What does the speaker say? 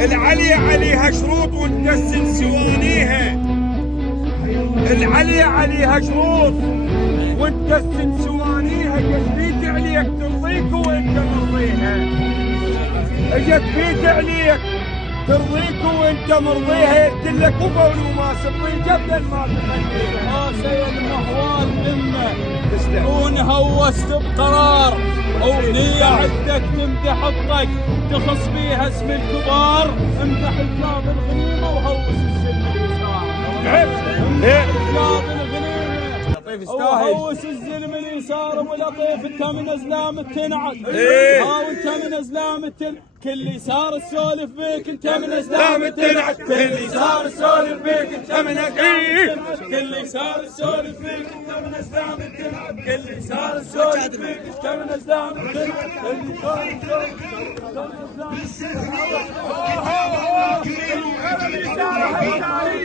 العليا عليها شروط وتكسل سوانيها. العليا عليها شروط وتكسل سوانيها. جت عليك ترضيك وانت مرضيها. اجت فيك عليك ترضيك وانت مرضيها. قلت لك وقول وما سبي جبل ما تخليها. سيد مهوال منه ونهوست بقرار ونية عندك تمدح الطق تخص بيها اسم الكبار. امدح كلاب الغنيمة وهوس الزلم اليسار. امدح كلاب الغنيمة وهوس الزلم اليسار. ابو لطيف انت من ازلام التنعد. وانت من ازلام التنعد. كل يسار السولف بيك انت من ازلام التنعد. كل يسار السولف بيك انت من ازلام التنعد. كل يسار السولف بيك انت من ازلام التنعد. كل يسار السولف بيك انت من ازلام التنعد. كل يسار السولف بيك انت من ازلام التنعد.